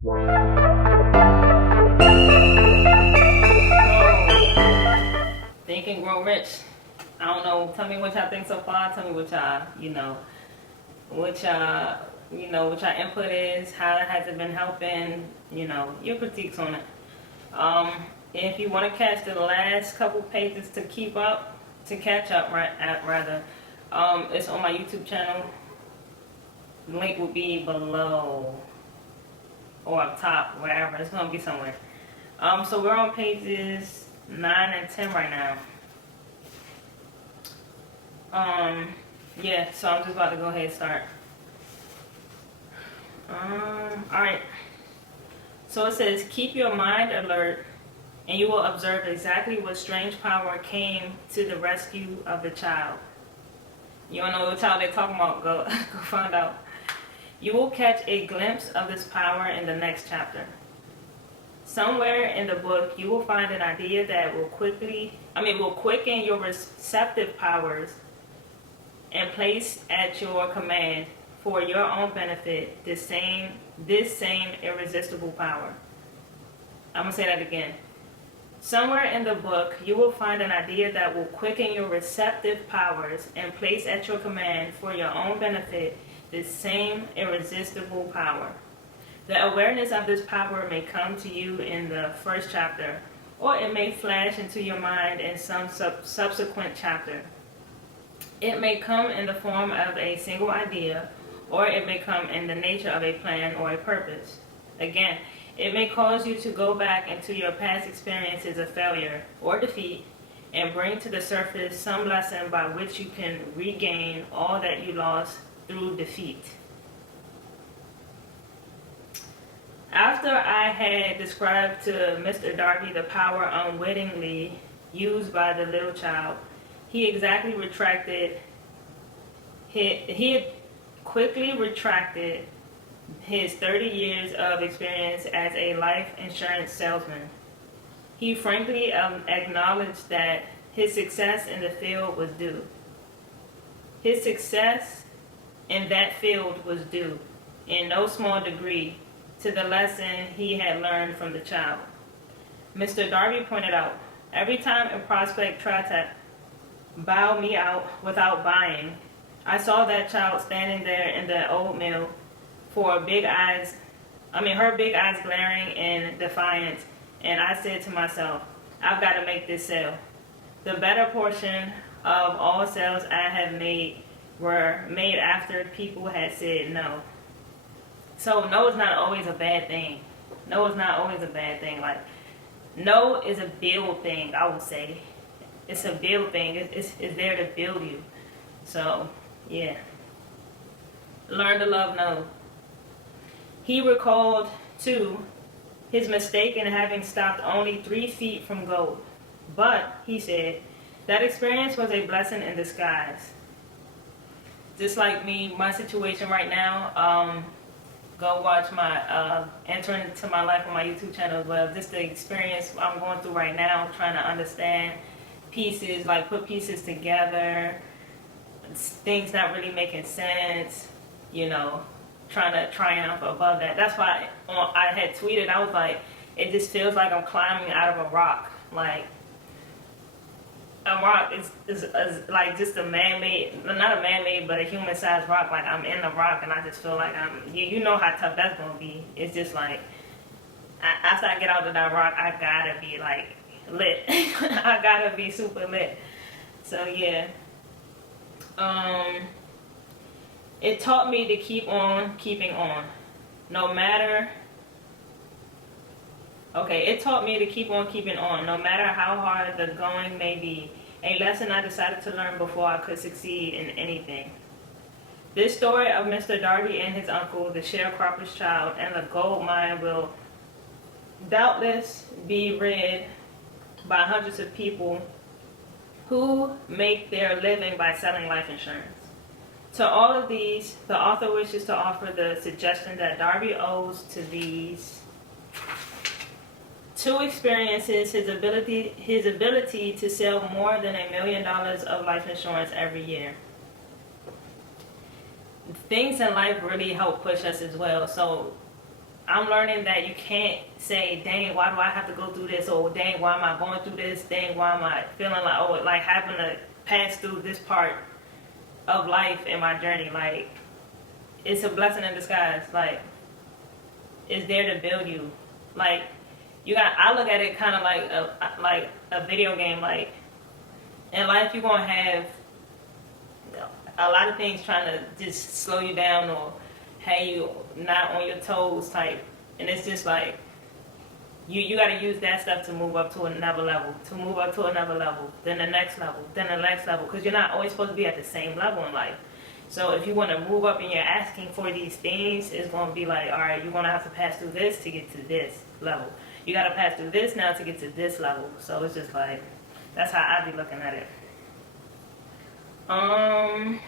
So, Think and Grow Rich. I don't know. Tell me what y'all think so far. Tell me what y'all, what y'all input is. How has it been helping? Your critiques on it. Um, if you want to catch the last couple pages to catch up, rather, it's on my YouTube channel. The link will be below or up top, wherever. It's gonna be somewhere. So we're on pages 9 and 10 right now. Yeah, so I'm just about to go ahead and start. Alright. So it says, keep your mind alert, and you will observe exactly what strange power came to the rescue of the child. You don't know what child they're talking about? Go, go find out. You will catch a glimpse of this power in the next chapter. Somewhere in the book, you will find an idea that will quicken your receptive powers and place at your command for your own benefit this same irresistible power. I'm going to say that again. Somewhere in the book, you will find an idea that will quicken your receptive powers and place at your command for your own benefit this same irresistible power. The awareness of this power may come to you in the first chapter, or it may flash into your mind in some subsequent chapter. It may come in the form of a single idea, or it may come in the nature of a plan or a purpose. Again, it may cause you to go back into your past experiences of failure or defeat and bring to the surface some lesson by which you can regain all that you lost through defeat. After I had described to Mr. Darby the power unwittingly used by the little child, he had quickly retracted his 30 years of experience as a life insurance salesman. He frankly acknowledged that his success in the field was due. His success in that field was due, in no small degree, to the lesson he had learned from the child. Mr. Darby pointed out, every time a prospect tried to bow me out without buying, I saw that child standing there in the old mill her big eyes glaring in defiance, and I said to myself, I've got to make this sale. The better portion of all sales I have made were made after people had said no. So no is not always a bad thing. No is not always a bad thing. Like, no is a build thing, I would say. It's a build thing. It's there to build you. So, yeah. Learn to love no. He recalled, too, his mistake in having stopped only 3 feet from gold. But, he said, that experience was a blessing in disguise. Just like me, my situation right now, go watch my Enter Into My Life on my YouTube channel as well. Just the experience I'm going through right now, trying to understand pieces, like put pieces together, things not really making sense, trying to triumph above that. That's why I had tweeted, I was like, it just feels like I'm climbing out of a rock. Like, a rock is like just a man-made, not a man-made, but a human-sized rock. Like, I'm in the rock, and I just feel like you know how tough that's going to be. It's just like, after I get out of that rock, I gotta be, like, lit. I gotta be super lit. So, yeah. It taught me to keep on keeping on. It taught me to keep on keeping on, no matter how hard the going may be. A lesson I decided to learn before I could succeed in anything. This story of Mr. Darby and his uncle, the sharecropper's child, and the gold mine will doubtless be read by hundreds of people who make their living by selling life insurance. To all of these, the author wishes to offer the suggestion that Darby owes to these 2 experiences his ability to sell more than $1 million of life insurance every year. Things in life really help push us as well. So I'm learning that you can't say, dang, why do I have to go through this? Or dang, why am I going through this? Dang, why am I feeling like, oh, like having to pass through this part of life in my journey? Like, it's a blessing in disguise. Like, it's there to build you. Like, I look at it kind of like a video game. Like, in life, you're going to have a lot of things trying to just slow you down or have you not on your toes type. And it's just like, you got to use that stuff to move up to another level, then the next level, then the next level, because you're not always supposed to be at the same level in life. So if you want to move up and you're asking for these things, it's going to be like, all right, you're going to have to pass through this to get to this level. You got to pass through this now to get to this level. So it's just like, that's how I be looking at it. Alright,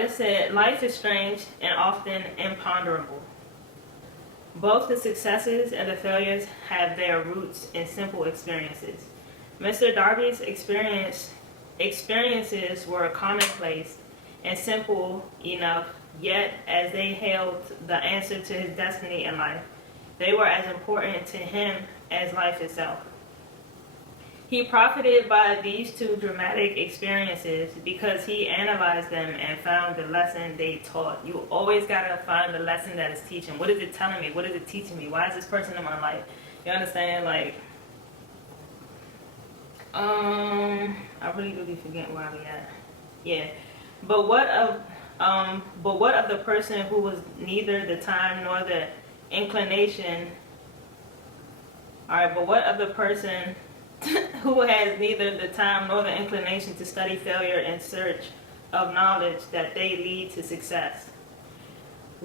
it said, life is strange and often imponderable. Both the successes and the failures have their roots in simple experiences. Mr. Darby's experiences were commonplace and simple enough, yet as they held the answer to his destiny in life, they were as important to him as life itself. He profited by these two dramatic experiences because he analyzed them and found the lesson they taught. You always gotta find the lesson that it's teaching. What is it telling me? What is it teaching me? Why is this person in my life? You understand? Like, I really do be forgetting where I be at. Yeah, but what of the person who was neither the time nor the inclination? All right, but what of the person who has neither the time nor the inclination to study failure in search of knowledge that they lead to success?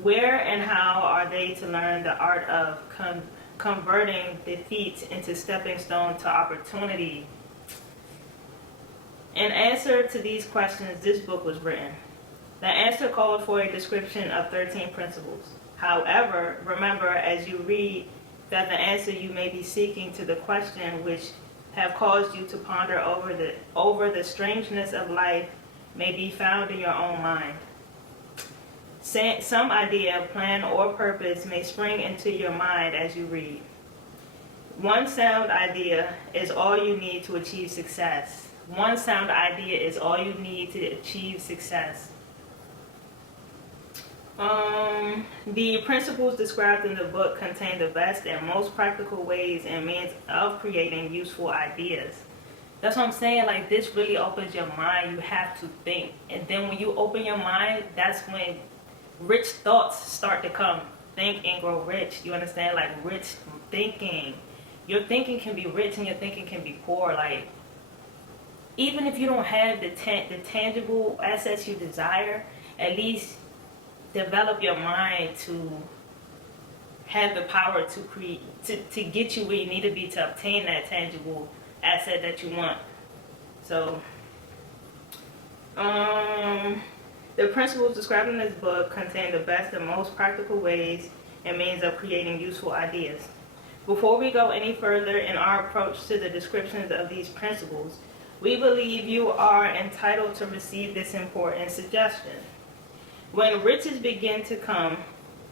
Where and how are they to learn the art of converting defeats into stepping stone to opportunity? In answer to these questions, this book was written. The answer called for a description of 13 principles. However, remember as you read that the answer you may be seeking to the question which have caused you to ponder over the strangeness of life may be found in your own mind. Some idea, plan, or purpose may spring into your mind as you read. One sound idea is all you need to achieve success. One sound idea is all you need to achieve success. The principles described in the book contain the best and most practical ways and means of creating useful ideas. That's what I'm saying. Like, this really opens your mind. You have to think. And then when you open your mind, that's when rich thoughts start to come. Think and grow rich. You understand? Like, rich thinking. Your thinking can be rich and your thinking can be poor. Like, even if you don't have the tangible assets you desire, at least develop your mind to have the power to create, to get you where you need to be to obtain that tangible asset that you want. So, the principles described in this book contain the best and most practical ways and means of creating useful ideas. Before we go any further in our approach to the descriptions of these principles, we believe you are entitled to receive this important suggestion. When riches begin to come,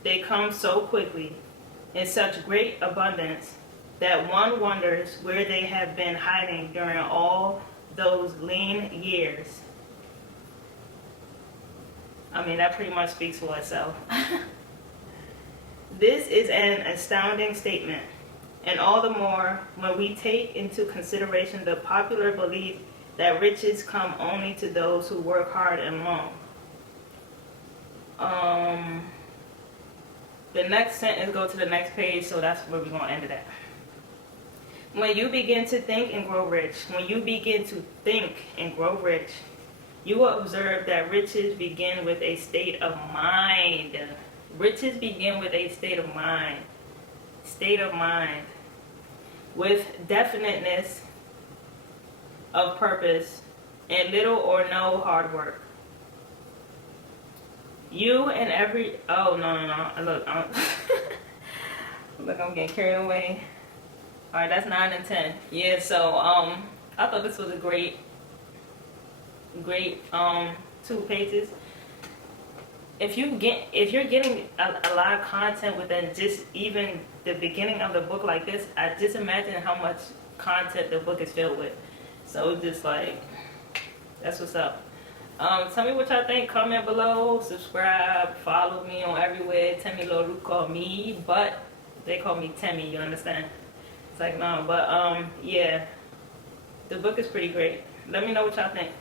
they come so quickly, in such great abundance, that one wonders where they have been hiding during all those lean years. I mean, that pretty much speaks for itself. This is an astounding statement, and all the more when we take into consideration the popular belief that riches come only to those who work hard and long. The next sentence, go to the next page, so that's where we're going to end it at. When you begin to think and grow rich, you will observe that riches begin with a state of mind. Riches begin with a state of mind. With definiteness of purpose and little or no hard work. You and every... Oh, no. Look, look, I'm getting carried away. Alright, that's 9 and 10. Yeah, so, I thought this was a great 2 pages. if you're getting a lot of content within just even the beginning of the book like this, I just imagine how much content the book is filled with. So just like, that's what's up. Tell me what y'all think. Comment below. Subscribe. Follow me on everywhere. Temi Loru call me, but they call me Temi. You understand? It's like no, but yeah, the book is pretty great. Let me know what y'all think.